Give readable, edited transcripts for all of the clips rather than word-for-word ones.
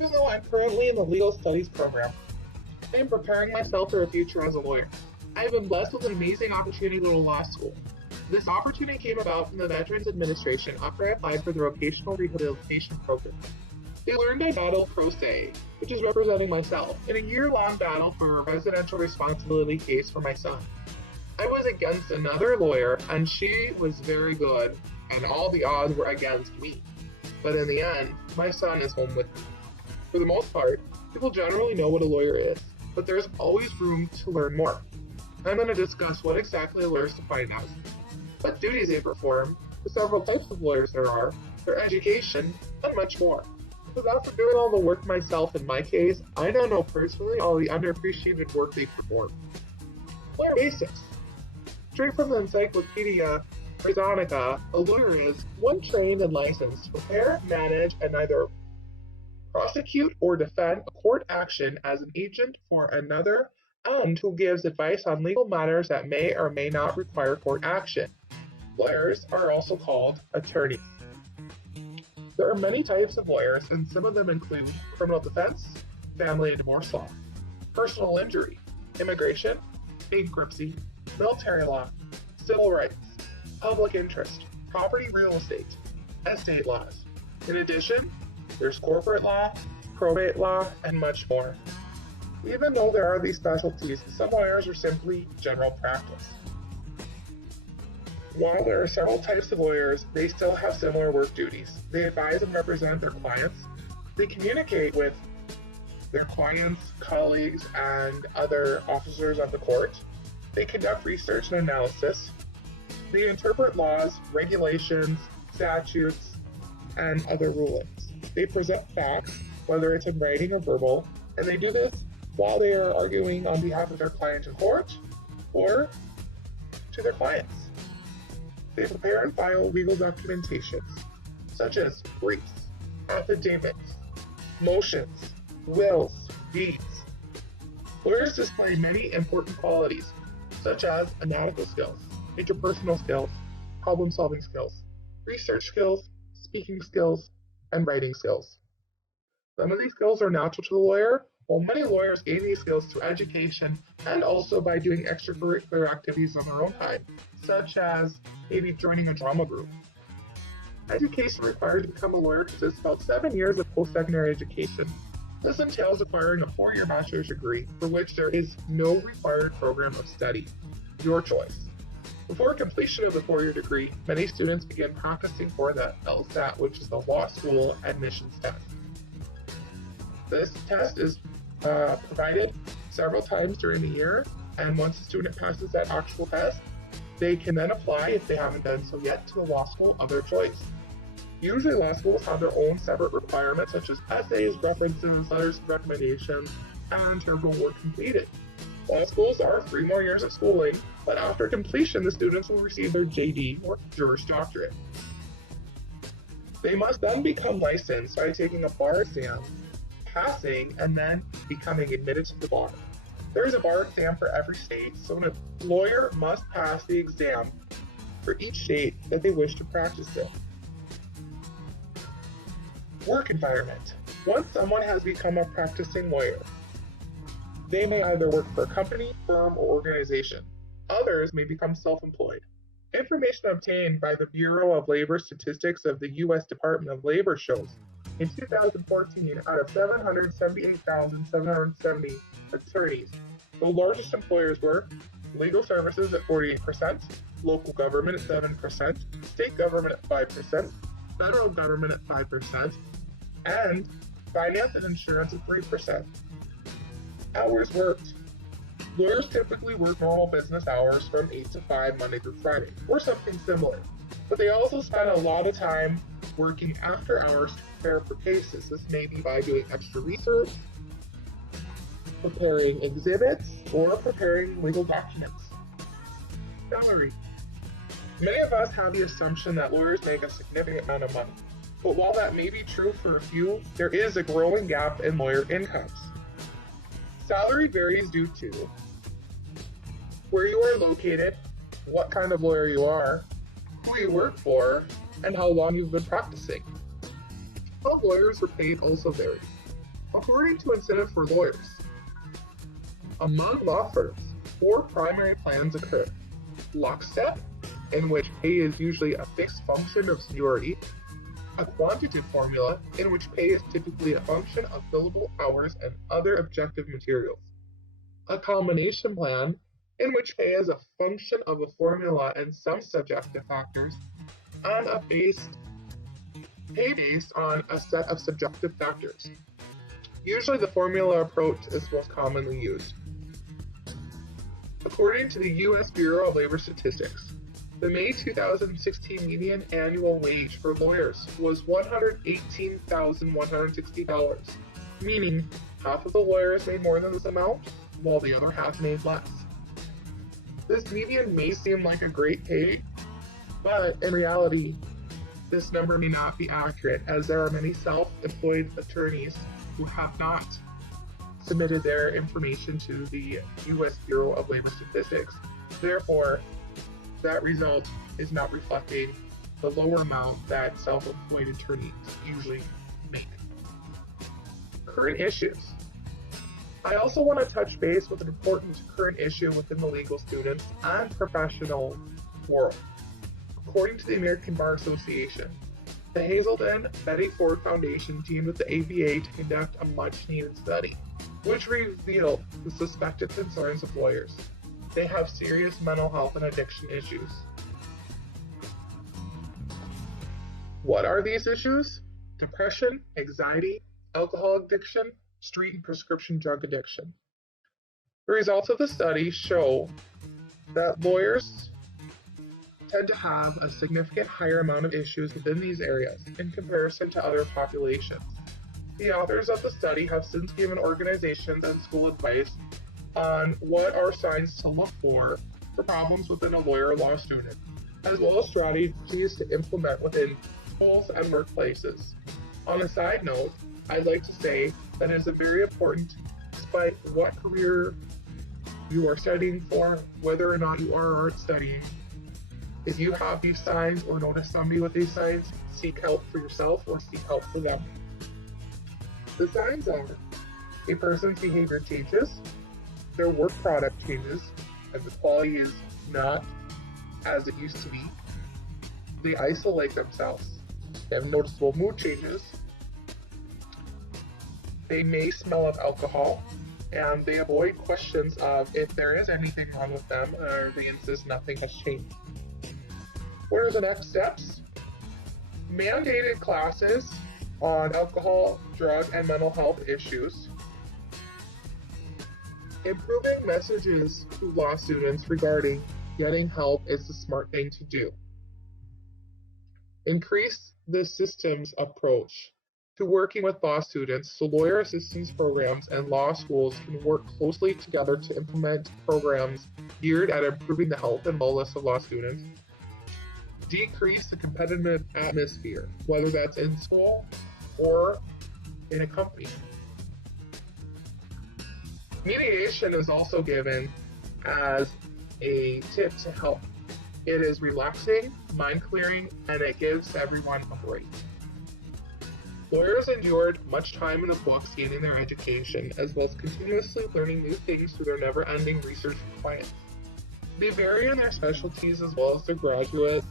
Even though I'm currently in the legal studies program, I am preparing myself for a future as a lawyer. I have been blessed with an amazing opportunity to go to law school. This opportunity came about from the Veterans Administration after I applied for the Vocational Rehabilitation Program. They learned I battled pro se, which is representing myself, in a year-long battle for a residential responsibility case for my son. I was against another lawyer, and she was very good, and all the odds were against me. But in the end, my son is home with me. For the most part, people generally know what a lawyer is, but there's always room to learn more. I'm going to discuss what exactly a lawyer is defined as, what duties they perform, the several types of lawyers there are, their education, and much more. Because after doing all the work myself in my case, I don't know personally all the underappreciated work they perform. Lawyer basics. Straight from the Encyclopedia Britannica, a lawyer is one trained and licensed to prepare, manage, and either prosecute or defend a court action as an agent for another, and who gives advice on legal matters that may or may not require court action. Lawyers are also called attorneys. There are many types of lawyers, and some of them include criminal defense, family and divorce law, personal injury, immigration, bankruptcy, military law, civil rights, public interest, property real estate laws. In addition, there's corporate law, probate law, and much more. Even though there are these specialties, some lawyers are simply general practice. While there are several types of lawyers, they still have similar work duties. They advise and represent their clients. They communicate with their clients, colleagues, and other officers of the court. They conduct research and analysis. They interpret laws, regulations, statutes, and other rulings. They present facts, whether it's in writing or verbal, and they do this while they are arguing on behalf of their client in court or to their clients. They prepare and file legal documentation, such as briefs, affidavits, motions, wills, deeds. Lawyers display many important qualities, such as analytical skills, interpersonal skills, problem-solving skills, research skills, speaking skills, and writing skills. Some of these skills are natural to the lawyer, while many lawyers gain these skills through education and also by doing extracurricular activities on their own time, such as maybe joining a drama group. Education required to become a lawyer consists of about 7 years of post-secondary education. This entails acquiring a 4-year bachelor's degree, for which there is no required program of study. Your choice. Before completion of the 4-year degree, many students begin practicing for the LSAT, which is the Law School Admissions Test. This test is provided several times during the year, and once a student passes that actual test, they can then apply, if they haven't done so yet, to the law school of their choice. Usually law schools have their own separate requirements, such as essays, references, letters of recommendation, and terminal work completed. Law schools are 3 more years of schooling, but after completion, the students will receive their JD, or Juris Doctorate. They must then become licensed by taking a bar exam, passing, and then becoming admitted to the bar. There is a bar exam for every state, so a lawyer must pass the exam for each state that they wish to practice in. Work environment. Once someone has become a practicing lawyer, they may either work for a company, firm, or organization. Others may become self-employed. Information obtained by the Bureau of Labor Statistics of the U.S. Department of Labor shows in 2014, out of 778,770 attorneys, the largest employers were legal services at 48%, local government at 7%, state government at 5%, federal government at 5%, and finance and insurance at 3%. Hours worked. Lawyers typically work normal business hours from 8 to 5 Monday through Friday, or something similar, but they also spend a lot of time working after hours to prepare for cases. This may be by doing extra research, preparing exhibits, or preparing legal documents. Salary. Many of us have the assumption that lawyers make a significant amount of money, but while that may be true for a few, there is a growing gap in lawyer incomes. Salary varies due to where you are located, what kind of lawyer you are, who you work for, and how long you've been practicing. How lawyers are paid also varies. According to Incentive for Lawyers, among law firms, 4 primary plans occur. Lockstep, in which pay is usually a fixed function of seniority. A quantitative formula, in which pay is typically a function of billable hours and other objective materials. A combination plan, in which pay is a function of a formula and some subjective factors, and a pay based on a set of subjective factors. Usually the formula approach is most commonly used. According to the U.S. Bureau of Labor Statistics, the May 2016 median annual wage for lawyers was $118,160, meaning half of the lawyers made more than this amount, while the other half made less. This median may seem like a great pay, but in reality, this number may not be accurate, as there are many self-employed attorneys who have not submitted their information to the U.S. Bureau of Labor Statistics. Therefore, that result is not reflecting the lower amount that self-employed attorneys usually make. Current issues. I also want to touch base with an important current issue within the legal students and professional world. According to the American Bar Association, the Hazelden Betty Ford Foundation teamed with the ABA to conduct a much-needed study, which revealed the suspected concerns of lawyers. They have serious mental health and addiction issues. What are these issues? Depression, anxiety, alcohol addiction, street and prescription drug addiction. The results of the study show that lawyers tend to have a significant higher amount of issues within these areas in comparison to other populations. The authors of the study have since given organizations and school advice on what are signs to look for problems within a lawyer or law student, as well as strategies to implement within schools and workplaces. On a side note, I'd like to say that it is very important, despite what career you are studying for, whether or not you are or aren't studying, if you have these signs or notice somebody with these signs, seek help for yourself or seek help for them. The signs are: a person's behavior changes, their work product changes, and the quality is not as it used to be. They isolate themselves. They have noticeable mood changes. They may smell of alcohol, and they avoid questions of if there is anything wrong with them, or they insist nothing has changed. What are the next steps? Mandated classes on alcohol, drug, and mental health issues. Improving messages to law students regarding getting help is the smart thing to do. Increase the systems approach to working with law students so lawyer assistance programs and law schools can work closely together to implement programs geared at improving the health and wellness of law students. Decrease the competitive atmosphere, whether that's in school or in a company. Mediation is also given as a tip to help. It is relaxing, mind-clearing, and it gives everyone a break. Lawyers endured much time in the books gaining their education, as well as continuously learning new things through their never-ending research for clients. They vary in their specialties as well as their graduate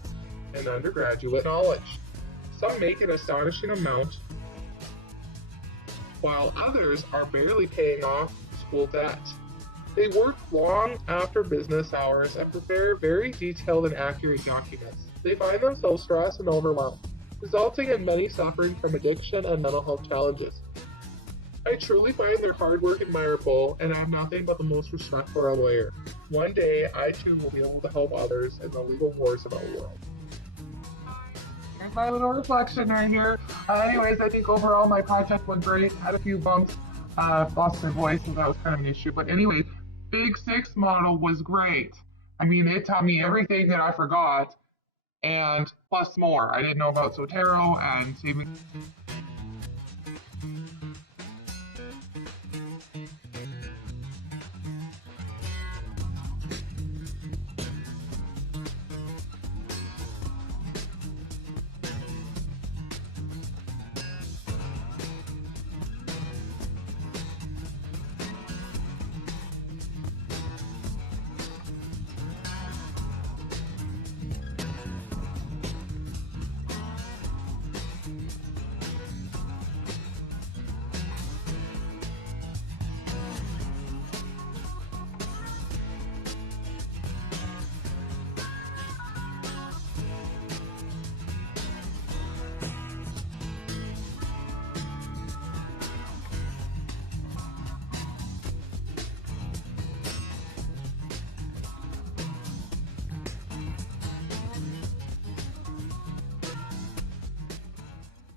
and undergraduate knowledge. Some make an astonishing amount, while others are barely paying off school debt. They work long after business hours and prepare very detailed and accurate documents. They find themselves stressed and overwhelmed, resulting in many suffering from addiction and mental health challenges. I truly find their hard work admirable, and I have nothing but the most respect for a lawyer. One day, I too will be able to help others in the legal wars of our world. Here's my little reflection right here. Anyways, I think overall my project went great. Had a few bumps, lost my voice, so that was kind of an issue. But anyway, Big Six model was great. I mean, it taught me everything that I forgot, and plus more. I didn't know about Sotero and saving